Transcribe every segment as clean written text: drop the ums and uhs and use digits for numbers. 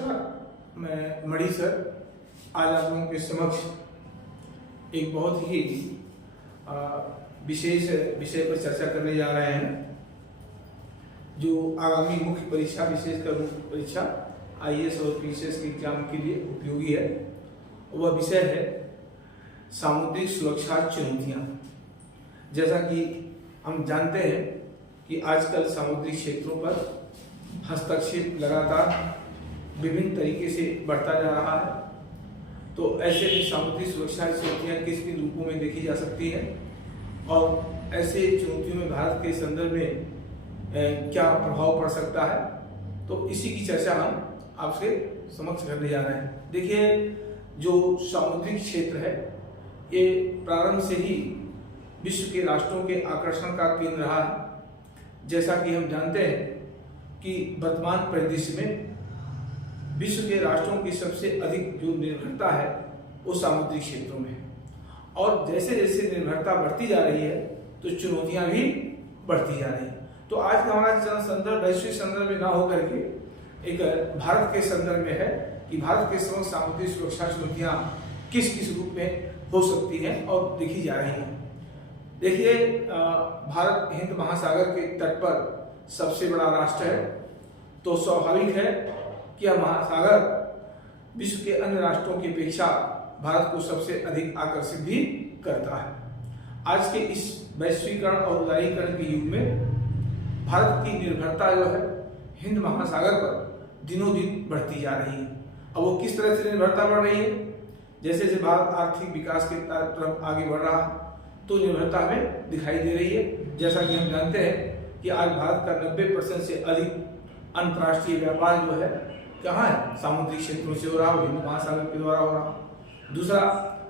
नमस्कार, मैं मणि सर आज आप लोगों के समक्ष एक बहुत ही विशेष विषय पर चर्चा करने जा रहे हैं जो आगामी मुख्य परीक्षा विशेषकर मुख्य परीक्षा आईएएस और पीसीएस के एग्जाम के लिए उपयोगी है। वह विषय है सामुद्रिक सुरक्षा चुनौतियाँ। जैसा कि हम जानते हैं कि आजकल सामुद्रिक क्षेत्रों पर हस्तक्षेप लगातार विभिन्न तरीके से बढ़ता जा रहा है, तो ऐसे में सामुद्रिक सुरक्षा चुनौतियाँ किस किन रूपों में देखी जा सकती है और ऐसे चुनौतियों में भारत के संदर्भ में क्या प्रभाव पड़ सकता है, तो इसी की चर्चा हम आपसे समक्ष करने जा रहे हैं। देखिए, जो सामुद्रिक क्षेत्र है ये प्रारंभ से ही विश्व के राष्ट्रों के आकर्षण का केंद्र रहा है। जैसा कि हम जानते हैं कि वर्तमान परिदृश्य में विश्व के राष्ट्रों की सबसे अधिक जो निर्भरता है वो सामुद्रिक क्षेत्रों में है, और जैसे जैसे निर्भरता बढ़ती जा रही है तो चुनौतियां भी बढ़ती जा रही हैं। तो आज का हमारा संदर्भ वैश्विक संदर्भ में ना होकर के एक भारत के संदर्भ में है कि भारत के समक्ष सामुद्रिक सुरक्षा चुनौतियां किस किस रूप में हो सकती हैं और देखी जा रही हैं। देखिए, भारत हिंद महासागर के तट पर सबसे बड़ा राष्ट्र है, तो स्वाभाविक है कि यह महासागर विश्व के अन्य राष्ट्रों की अपेक्षा भारत को सबसे अधिक आकर्षित भी करता है। आज के इस वैश्वीकरण और उदारीकरण के युग में भारत की निर्भरता जो है हिंद महासागर पर दिनों दिन बढ़ती जा रही है। अब वो किस तरह से निर्भरता बढ़ रही है? जैसे जैसे भारत आर्थिक विकास के तरफ आगे बढ़ रहा है तो निर्भरता हमें दिखाई दे रही है। जैसा कि हम जानते हैं कि आज भारत का 90% से अधिक अंतर्राष्ट्रीय व्यापार जो है कहाँ है? सामुद्रिक क्षेत्रों से हो रहा है, हिंद महासागर के द्वारा हो रहा है। दूसरा,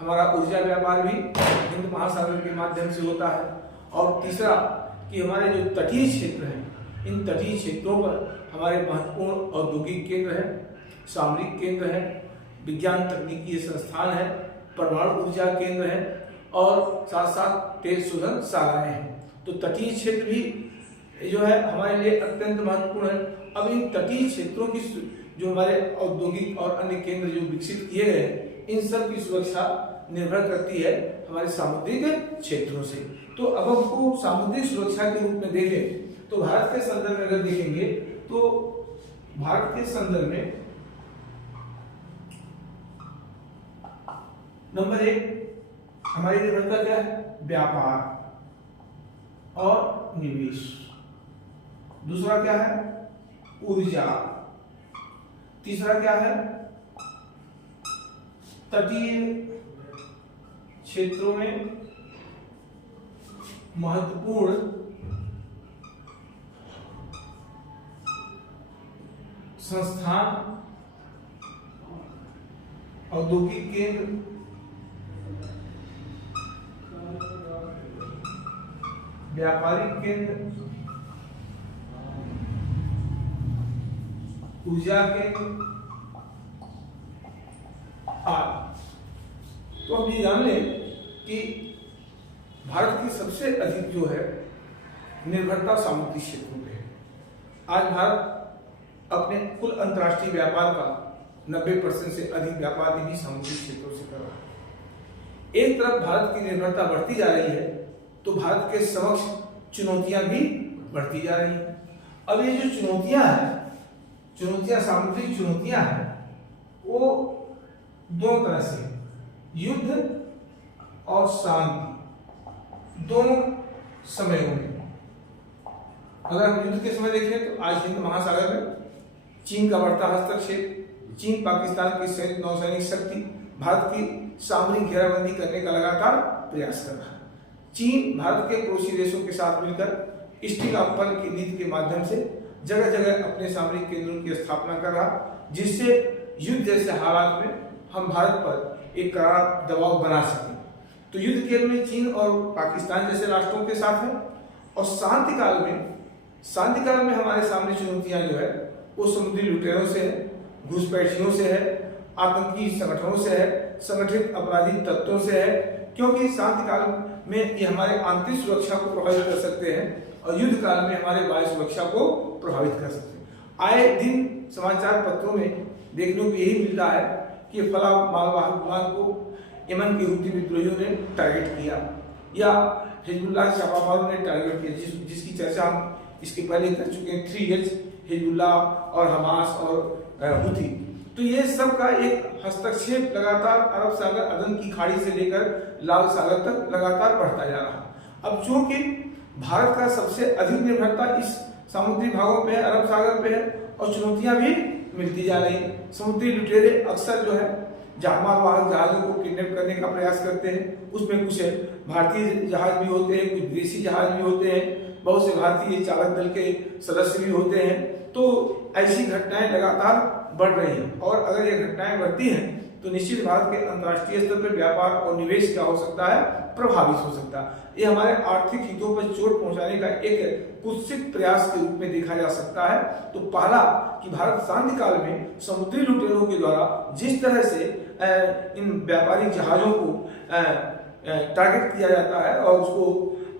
हमारा ऊर्जा व्यापार भी हिंद महासागर के माध्यम से होता है। और तीसरा कि हमारे जो तटीय क्षेत्र हैं, इन तटीय क्षेत्रों पर हमारे महत्वपूर्ण औद्योगिक केंद्र हैं, सामरिक केंद्र हैं, विज्ञान तकनीकी संस्थान है, परमाणु ऊर्जा केंद्र है और साथ साथ तेल शोधन शालाएं हैं। तो तटीय क्षेत्र भी जो है हमारे लिए अत्यंत महत्वपूर्ण है। अब इन तटीय क्षेत्रों की जो हमारे औद्योगिक और अन्य केंद्र जो विकसित किए गए, इन सब की सुरक्षा निर्भर करती है हमारे सामुद्रिक क्षेत्रों से। तो अब हमको सामुद्रिक सुरक्षा के रूप में देखें तो भारत के संदर्भ में अगर देखेंगे तो भारत के संदर्भ में नंबर 1 हमारी निर्भरता क्या है? व्यापार और निवेश। दूसरा क्या है? ऊर्जा। तीसरा क्या है? तटीय क्षेत्रों में महत्वपूर्ण संस्थान, औद्योगिक केंद्र, व्यापारिक केंद्र, ऊर्जा केंद्र आदि। तो हम ये जान लें कि भारत की सबसे अधिक जो है निर्भरता सामुद्रिक क्षेत्रों पे है। आज भारत अपने कुल अंतर्राष्ट्रीय व्यापार का 90% से अधिक व्यापार भी सामुद्रिक क्षेत्रों से कर रहा है। एक तरफ भारत की निर्भरता बढ़ती जा रही है तो भारत के समक्ष चुनौतियां भी बढ़ती जा रही हैं। अब ये जो चुनौतियां सामुद्रिक चुनौतियां हैं वो दो तरह से, युद्ध और शांति, दोनों समयों में। अगर हम युद्ध के समय देखें तो आज हिंद महासागर में चीन का बढ़ता हस्तक्षेप, चीन पाकिस्तान की नौसैनिक शक्ति भारत की सामरिक घेराबंदी करने का लगातार प्रयास कर रहा है। चीन भारत के पड़ोसी देशों के साथ मिलकर स्टील अपल की नीति के माध्यम से जगह जगह अपने सामरिक केंद्रों की स्थापना कर रहा, जिससे युद्ध जैसे हालात में हम भारत पर एक करार दबाव बना सकें। तो युद्ध काल में चीन और पाकिस्तान जैसे राष्ट्रों के साथ है, और शांति काल में हमारे सामने चुनौतियां जो है वो समुद्री लुटेरों से है, घुसपैठियों से है, आतंकी संगठनों से है, संगठित अपराधी तत्वों से है। क्योंकि शांति काल में ये हमारे आंतरिक सुरक्षा को प्रभावित कर सकते हैं और युद्ध काल में हमारे वायु सुरक्षा को प्रभावित कर सकते हैं। आए दिन समाचार पत्रों में देखने को यही मिलता है कि फला मालवाहक विमान को यमन के हुती विद्रोहियों ने टारगेट किया या हिजबुल्लाह छापामारों ने टारगेट किया, जिसकी चर्चा हम इसके पहले कर चुके हैं। 3 इयर्स हिजबुल्लाह और हमास और हुती। तो ये सब का एक हस्तक्षेप लगातार अरब सागर अदन की खाड़ी से लेकर लाल सागर तक लगातार बढ़ता जा रहा। अब चूंकि भारत का सबसे अधिक निर्भरता इस समुद्री भागों पे है, अरब सागर पे है, और चुनौतियां भी मिलती जा रही। समुद्री लुटेरे अक्सर जो है मालवाहक जहाजों को किडनैप करने का प्रयास करते हैं। उसमें कुछ भारतीय जहाज भी होते हैं, कुछ विदेशी जहाज भी होते हैं, बहुत से भारतीय चालक दल के सदस्य भी होते हैं। तो ऐसी घटनाएं लगातार बढ़ रही हैं, और अगर ये घटनाएं बढ़ती हैं तो निश्चित भारत के अंतर्राष्ट्रीय स्तर पर व्यापार और निवेश क्या हो सकता है, प्रभावित हो सकता है। ये हमारे आर्थिक हितों पर चोट पहुंचाने का एक कुत्सित प्रयास के रूप में देखा जा सकता है। तो पहला कि भारत शांति काल में समुद्री लुटेरों के द्वारा जिस तरह से इन व्यापारिक जहाजों को टारगेट किया जाता है और उसको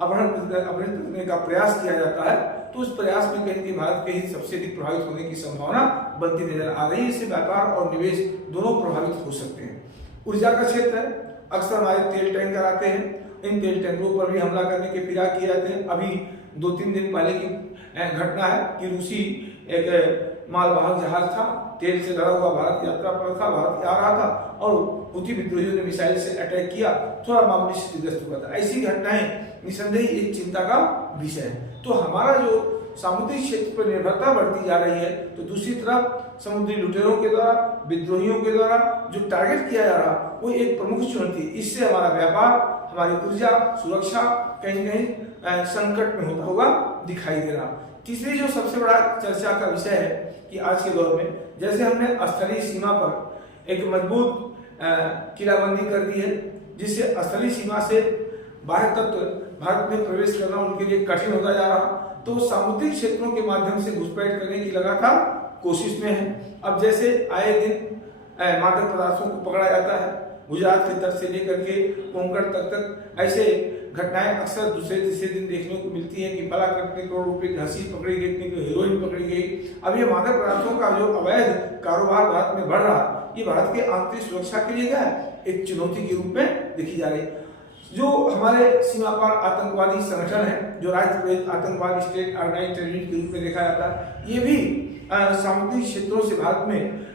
अपहरण करने का प्रयास किया जाता है, तो उस प्रयास में कहीं कि भारत के हित सबसे अधिक प्रभावित होने की संभावना बनती नजर आ रही है। इससे व्यापार और निवेश दोनों प्रभावित हो सकते हैं। ऊर्जा का क्षेत्र है, अक्सर हमारे तेल टैंकर आते हैं, इन तेल टैंकरों पर भी हमला करने के फिराक किए जाते हैं। अभी 2-3 दिन पहले की घटना है कि रूसी एक मालवाहक जहाज था, तेल से भरा हुआ भारत यात्रा पर था, भारत आ रहा था, और हुती विद्रोहियों ने मिसाइल से अटैक किया, थोड़ा मामूली क्षतिग्रस्त हुआ था। ऐसी घटनाएं निसंदेह एक चिंता का विषय है। तो हमारा जो समुद्री क्षेत्र पर निर्भरता बढ़ती जा रही है, तो दूसरी तरफ समुद्री लुटेरों के द्वारा, विद्रोहियों के द्वारा जो टारगेट किया जा रहा, वो एक प्रमुख चुनौती। इससे हमारा व्यापार, हमारी ऊर्जा सुरक्षा कहीं कहीं संकट में होता हुआ दिखाई दे रहा। तीसरी जो सबसे बड़ा चर्चा का विषय है कि आज के दौर में जैसे हमने स्थलीय सीमा पर एक मजबूत किलाबंदी कर दी है, जिससे स्थलीय सीमा से बाह्य तत्व भारत में प्रवेश करना उनके लिए कठिन होता जा रहा, तो सामुद्रिक क्षेत्रों के माध्यम से घुसपैठ करने की लगातार कोशिश में है। अब जैसे आए दिन मादक पदार्थों को पकड़ा जाता है, गुजरात के तट से लेकर के कोंकण तक ऐसे घटनाएं अक्सर दूसरे तीसरे दिन देखने को मिलती है कि फला कितने करोड़ रुपए की हंसी पकड़ी गई, इतनी हेरोइन पकड़ी गई। अब ये मादक पदार्थों का जो अवैध कारोबार भारत में बढ़ रहा, ये भारत के आंतरिक सुरक्षा के लिए क्या है, एक चुनौती के रूप में देखी जा रही है। जो हमारे सीमा पर आतंकवादी संगठन है, जो राज्य प्रेरित आतंकवाद, स्टेट ऑर्गेनाइज्ड टेररिज्म के रूप में देखा जाता है, ये भी सामुद्रिक क्षेत्रों से भारत में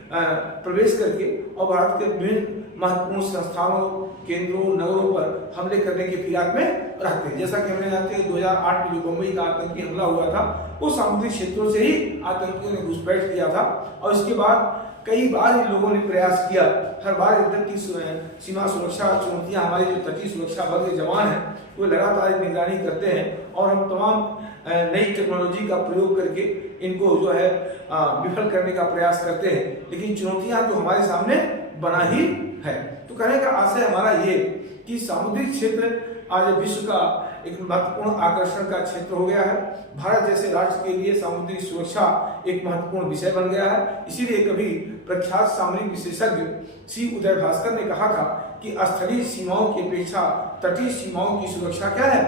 प्रवेश करके और भारत के विभिन्न महत्वपूर्ण संस्थानों, केंद्रों, नगरों पर हमले करने के फिराक में रहते हैं। जैसा कि हमने जानते हैं 2008 में जो बम्बई का आतंकी हमला हुआ था, वो सामुद्रिक क्षेत्रों से ही आतंकियों ने घुसपैठ किया था, और इसके बाद कई बार इन लोगों ने प्रयास किया। हर बार इधर की सीमा सुरक्षा चुनौतियां, हमारे जो तटीय सुरक्षा बल के जवान हैं वो लगातार निगरानी करते हैं, और हम तमाम नई टेक्नोलॉजी का प्रयोग करके इनको जो है विफल करने का प्रयास करते हैं। लेकिन चुनौतियां तो हमारे सामने बना ही है। तो कहने का आशय हमारा ये कि सामुद्रिक क्षेत्र आज विश्व का एक महत्वपूर्ण आकर्षण का क्षेत्र हो गया है। भारत जैसे राष्ट्र के लिए सामुद्रिक सुरक्षा एक महत्वपूर्ण विषय बन गया है। इसीलिए कभी प्रख्यात सामरिक विशेषज्ञ सी उदय भास्कर ने कहा था कि स्थलीय सीमाओं की अपेक्षा तटीय सीमाओं की सुरक्षा क्या है,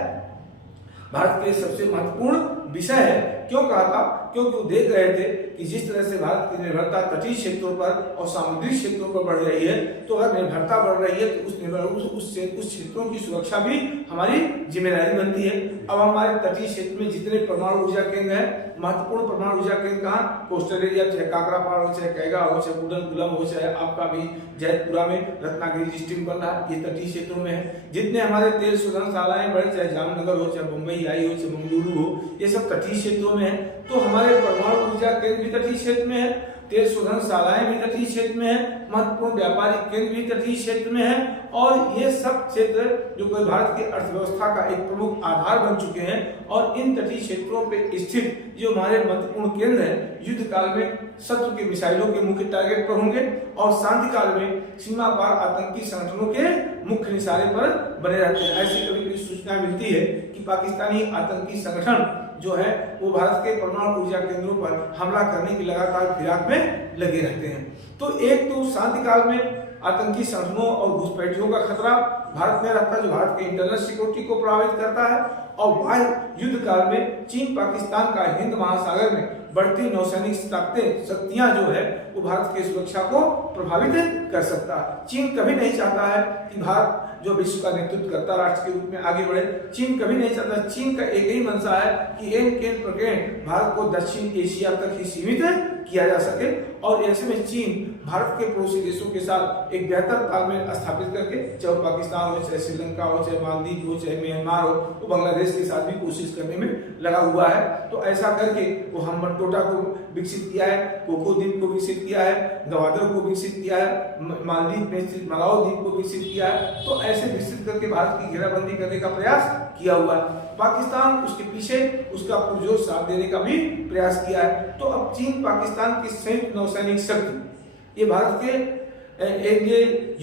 भारत के लिए सबसे महत्वपूर्ण विषय है। क्यों कहा था? क्योंकि वो देख रहे थे कि जिस तरह से भारत की निर्भरता तटीय क्षेत्रों पर और सामुद्रिक क्षेत्रों पर बढ़ रही है, तो अगर निर्भरता बढ़ रही है तो उस क्षेत्रों की सुरक्षा भी हमारी जिम्मेदारी बनती है। अब हमारे तटीय क्षेत्र में जितने परमाणु ऊर्जा केंद्र हैं, महत्वपूर्ण परमाणु ऊर्जा केंद्र कहाँ, कोस्टल एरिया, चाहे काकरापाड़ हो, चाहे कैगा हो, चाहे कुडनकुलम हो, चाहे आपका भी जैतपुरा में रत्नागिरी डिस्ट्रिक्ट बन रहा है, ये तटीय क्षेत्रों में है। जितने हमारे तेल शोधनशालाएं बड़े, चाहे जामनगर हो, चाहे मुंबई आई हो, चाहे मंगलुरु हो, ये सब तटीय क्षेत्रों में है। तो हमारे परमाणु ऊर्जा केंद्र भी तटीय क्षेत्र में है, तेल शोधनशालाएं भी तटीय क्षेत्र में है, महत्वपूर्ण व्यापारिक केंद्र भी तटीय क्षेत्र में है, और ये सब क्षेत्र जो कोई भारत की अर्थव्यवस्था का एक प्रमुख आधार बन चुके हैं। और इन तटीय क्षेत्रों पे स्थित जो हमारे महत्वपूर्ण केंद्र हैं, युद्ध काल में शत्रु के मिसाइलों के मुख्य टारगेट पर होंगे, और शांति काल में सीमा पार आतंकी संगठनों के मुख्य निशाने पर बने रहते हैं। ऐसी कभी कभी सूचना मिलती है कि पाकिस्तानी आतंकी संगठन जो है वो भारत के परमाणु ऊर्जा केंद्रों पर हमला करने की लगातार फिराक में लगे रहते हैं। तो एक तो शांति काल में आतंकी संगठनों और घुसपैठियों का खतरा भारत में रहता है, जो भारत के इंटरनल सिक्योरिटी को प्रभावित करता है, और बाह्य युद्ध काल में चीन पाकिस्तान का हिंद महासागर में बढ़ती नौसैनिक शक्तियां जो है वो भारत की सुरक्षा को प्रभावित कर सकता है। चीन कभी नहीं चाहता है कि भारत जो विश्व का नेतृत्व करता राष्ट्र के रूप में आगे बढ़े। चीन कभी नहीं चाहता। चीन का एक ही मंशा है कि एन केन प्रकेण भारत को दक्षिण एशिया तक ही सीमित किया जा सके, और ऐसे में चीन भारत के पड़ोसी देशों के साथ एक बेहतर तालमेल स्थापित करके, चाहे पाकिस्तान हो, चाहे श्रीलंका हो, चाहे मालदीव हो, चाहे म्यांमार हो, तो बांग्लादेश के साथ भी कोशिश करने में लगा हुआ है। तो ऐसा करके वो हम्बनटोटा को विकसित किया है, कोको द्वीप को विकसित किया है, गवादर को विकसित किया है, मालदीव में स्थित मलाओ द्वीप को विकसित किया है। तो ऐसे विकसित करके भारत की घेराबंदी करने का प्रयास किया हुआ है। पाकिस्तान उसके पीछे उसका पुरजोर साथ देने का भी प्रयास किया है। तो अब चीन पाकिस्तान की संयुक्त नौसैनिक शक्ति ये भारत के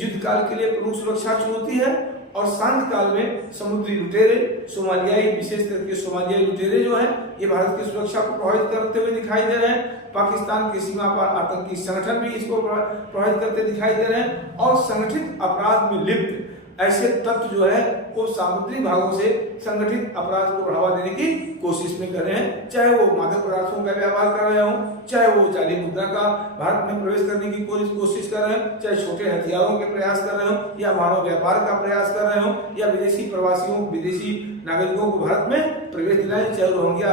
युद्ध काल के लिए प्रमुख सुरक्षा चुनौती है, और शांत काल में समुद्री लुटेरे, सोमालियाई, विशेष करके सोमालियाई लुटेरे जो हैं ये भारत की सुरक्षा को प्रभावित करते हुए दिखाई दे रहे हैं। पाकिस्तान की सीमा पर आतंकी संगठन भी इसको प्रभावित करते दिखाई दे रहे हैं, और संगठित अपराध में लिप्त ऐसे तत्व जो है वो सामुद्रिक भागों से संगठित अपराध को बढ़ावा देने की कोशिश में कर रहे हैं। चाहे वो मादक पदार्थों का व्यापार कर रहे हो, चाहे वो जाली मुद्रा का भारत में प्रवेश करने की कोशिश कर रहे हो, चाहे छोटे हथियारों के प्रयास कर रहे हो, या मानव व्यापार का प्रयास कर रहे हो, या विदेशी प्रवासियों, विदेशी नागरिकों को भारत में प्रवेश दिलाने, चाहे रोहिंग्या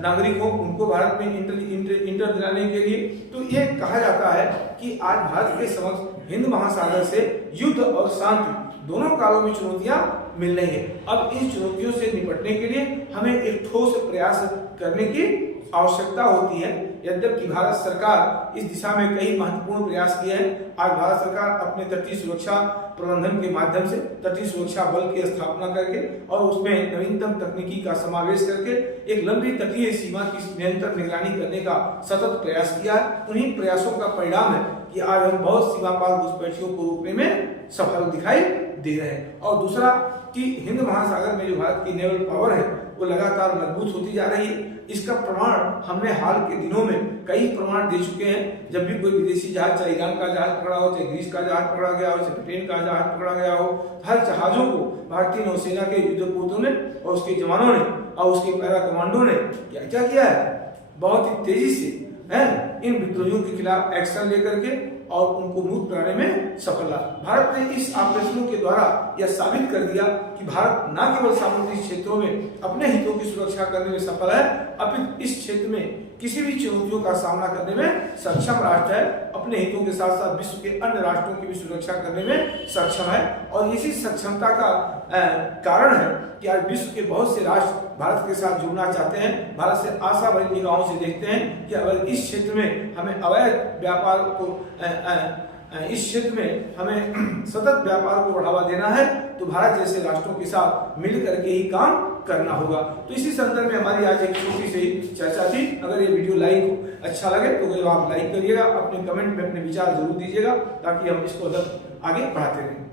नागरिक हो उनको भारत में इंटर दिलाने के लिए। तो ये कहा जाता है कि आज भारत के समक्ष हिंद महासागर से युद्ध और शांति दोनों कालों में चुनौतियां मिल रही है। अब इन चुनौतियों से निपटने के लिए हमें एक ठोस प्रयास करने की आवश्यकता होती है। यद्यपि भारत सरकार इस दिशा में कई महत्वपूर्ण प्रयास किए हैं। आज भारत सरकार अपने तटीय सुरक्षा प्रबंधन के माध्यम से तटीय सुरक्षा बल की स्थापना करके और उसमें नवीनतम तकनीकी का समावेश करके एक लंबी तटीय सीमा की निरंतर निगरानी करने का सतत प्रयास किया है। उन्हीं प्रयासों का परिणाम है कि आज हम बहुत सीमा पार घुसपैठियों को रोकने में सफल दिखाई दे रहे हैं। और दूसरा कि हिंद महासागर में जो भारत की नेवल पावर है वो लगातार मजबूत होती जा रही है। इसका प्रमाण हमने हाल के दिनों में कई प्रमाण दे चुके हैं। जब भी कोई विदेशी जहाज, चाहे ईरान का जहाज पकड़ा हो, चाहे ग्रीस का जहाज पकड़ा गया हो, चाहे ब्रिटेन का जहाज पकड़ा गया हो, हर जहाजों को भारतीय नौसेना के युद्धपोतों ने और उसके जवानों ने और उसके पैरा कमांडो ने क्या किया है, बहुत ही तेजी से इन विद्रोहियों के खिलाफ एक्शन लेकर के और उनको मुक्त कराने में सफल रहा। भारत ने इस ऑपरेशनों के द्वारा यह साबित कर दिया कि भारत न केवल सामुद्रिक क्षेत्रों में अपने हितों की सुरक्षा करने में सफल है, अपितु इस क्षेत्र में किसी भी चुनौतियों का सामना करने में सक्षम राष्ट्र है। अपने हितों के साथ साथ विश्व के अन्य राष्ट्रों की भी सुरक्षा करने में सक्षम है। और इसी सक्षमता का कारण है कि आज विश्व के बहुत से राष्ट्र भारत के साथ जुड़ना चाहते हैं, भारत से आशा भरी निगाहों से देखते हैं कि अगर इस क्षेत्र में हमें अवैध व्यापार को इस क्षेत्र में हमें सतत व्यापार को बढ़ावा देना है तो भारत जैसे राष्ट्रों के साथ मिल करके ही काम करना होगा। तो इसी संदर्भ में हमारी आज एक छोटी सी चर्चा थी। अगर ये वीडियो अच्छा लगे तो आप लाइक करिएगा, अपने कमेंट में अपने विचार जरूर दीजिएगा ताकि हम इसको आगे बढ़ाते रहें।